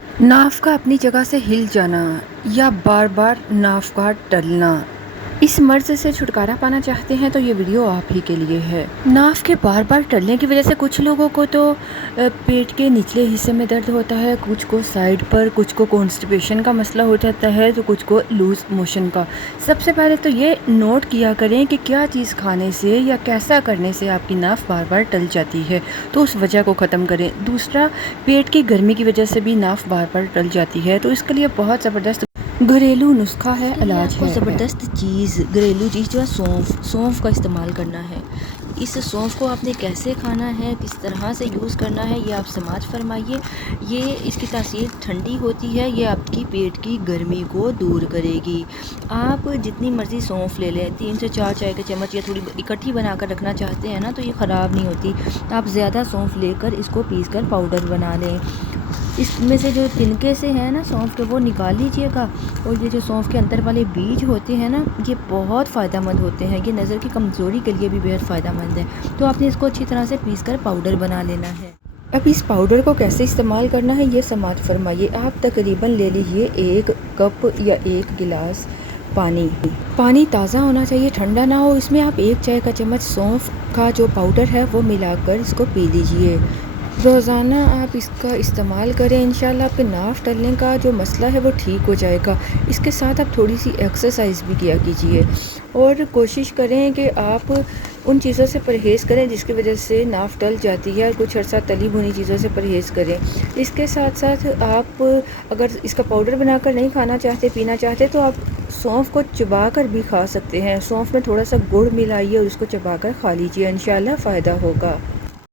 नाव का अपनी जगह से हिल जाना या बार बार नाव का टलना, इस मर्ज़ से छुटकारा पाना चाहते हैं तो ये वीडियो आप ही के लिए है। नाव के बार बार टलने की वजह से कुछ लोगों को तो पेट के निचले हिस्से में दर्द होता है, कुछ को साइड पर, कुछ को कॉन्स्टिपेशन का मसला हो जाता है, तो कुछ को लूज़ मोशन का। सबसे पहले तो ये नोट किया करें कि क्या चीज़ खाने से या कैसा करने से आपकी नाव बार बार टल जाती है, तो उस वजह को ख़त्म करें। दूसरा, पेट की गर्मी की वजह से भी नाव बार बार टल जाती है, तो इसके लिए बहुत ज़बरदस्त घरेलू नुस्खा है, इलाज आपको है। ज़बरदस्त चीज़, घरेलू चीज़ जो है सौंफ का इस्तेमाल करना है। इस सौंफ को आपने कैसे खाना है, किस तरह से यूज़ करना है, ये आप समाज फरमाइए। ये इसकी तासीर ठंडी होती है, ये आपकी पेट की गर्मी को दूर करेगी। आप जितनी मर्ज़ी सौंफ ले लें, 3 से 4 चाय के चम्मच, या थोड़ी इकट्ठी बनाकर रखना चाहते हैं ना, तो ये ख़राब नहीं होती। आप ज़्यादा सौंफ लेकर इसको पीस कर पाउडर बना लें। इसमें से जो तिनके से हैं ना सौंफ के, वो निकाल लीजिएगा। और ये जो सौंफ के अंदर वाले बीज होते हैं ना, ये बहुत फ़ायदेमंद होते हैं। ये नज़र की कमज़ोरी के लिए भी बेहद फ़ायदेमंद है। तो आपने इसको अच्छी तरह से पीस कर पाउडर बना लेना है। अब इस पाउडर को कैसे इस्तेमाल करना है ये समाज फरमाइए। आप तकरीबन ले लीजिए 1 कप या 1 गिलास पानी ताज़ा होना चाहिए, ठंडा ना हो। इसमें आप 1 चाय का चम्मच सौंफ का जो पाउडर है वो मिलाकर इसको पी लीजिए। रोज़ाना आप इसका इस्तेमाल करें, इंशाल्लाह आपके नाव टलने का जो मसला है वो ठीक हो जाएगा। इसके साथ आप थोड़ी सी एक्सरसाइज भी किया कीजिए और कोशिश करें कि आप उन चीज़ों से परहेज़ करें जिसकी वजह से नाव टल जाती है। कुछ अर्सा तली भुनी चीज़ों से परहेज़ करें। इसके साथ साथ आप अगर इसका पाउडर बनाकर नहीं खाना चाहते, पीना चाहते, तो आप सौंफ को चबा कर भी खा सकते हैं। सौंफ में थोड़ा सा गुड़ मिलाइए और उसको चबा कर खा लीजिए, इंशाल्लाह फ़ायदा होगा।